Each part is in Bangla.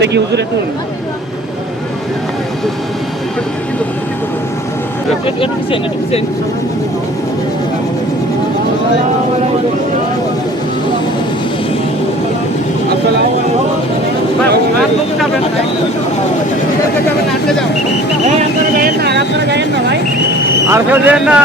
দেখি হুজুরে তো আর কেউ দেন না।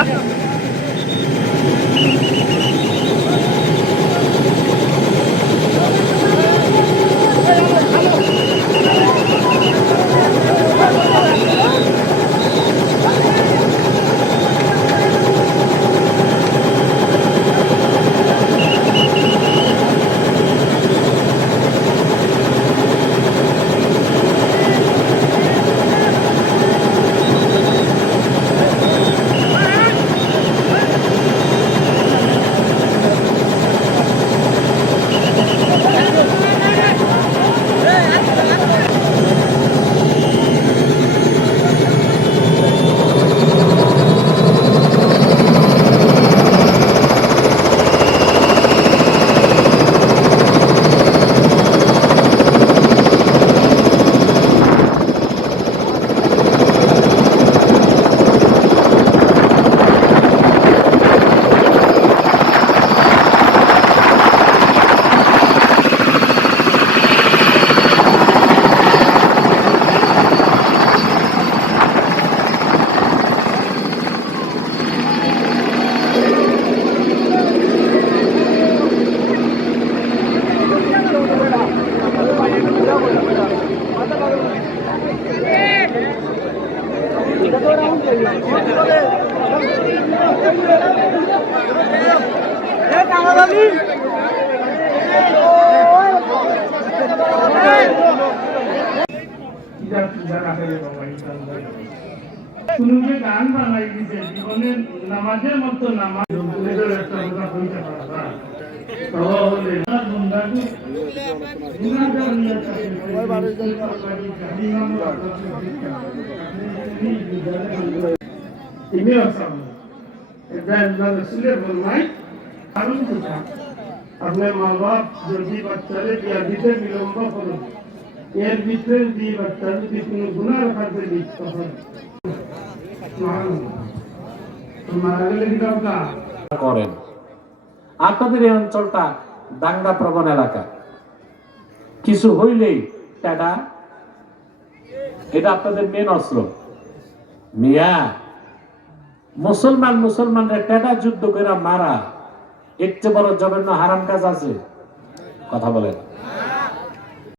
গান বানাই দিছে জীবনের নামাজের মতো নামাজ আপনার মা বাপ যদি বাচ্চারে বিয়া দিতে বিলম্ব করুন, এর ভিতরে দিয়ে বাচ্চা যদি কোনো গুণার কাজে লিপ্ত হয় করেন। আপনাদের এই অঞ্চলটা দাঙ্গা প্রবণ এলাকা, কিছু হইলেই টাটা, এটা আপনাদের মেন অস্ত্র। মিয়া মুসলমানরা টাটা যুদ্ধ করে মারা, এর চেয়ে বড় জঘন্য হারাম কাজ আছে? কথা বলেন।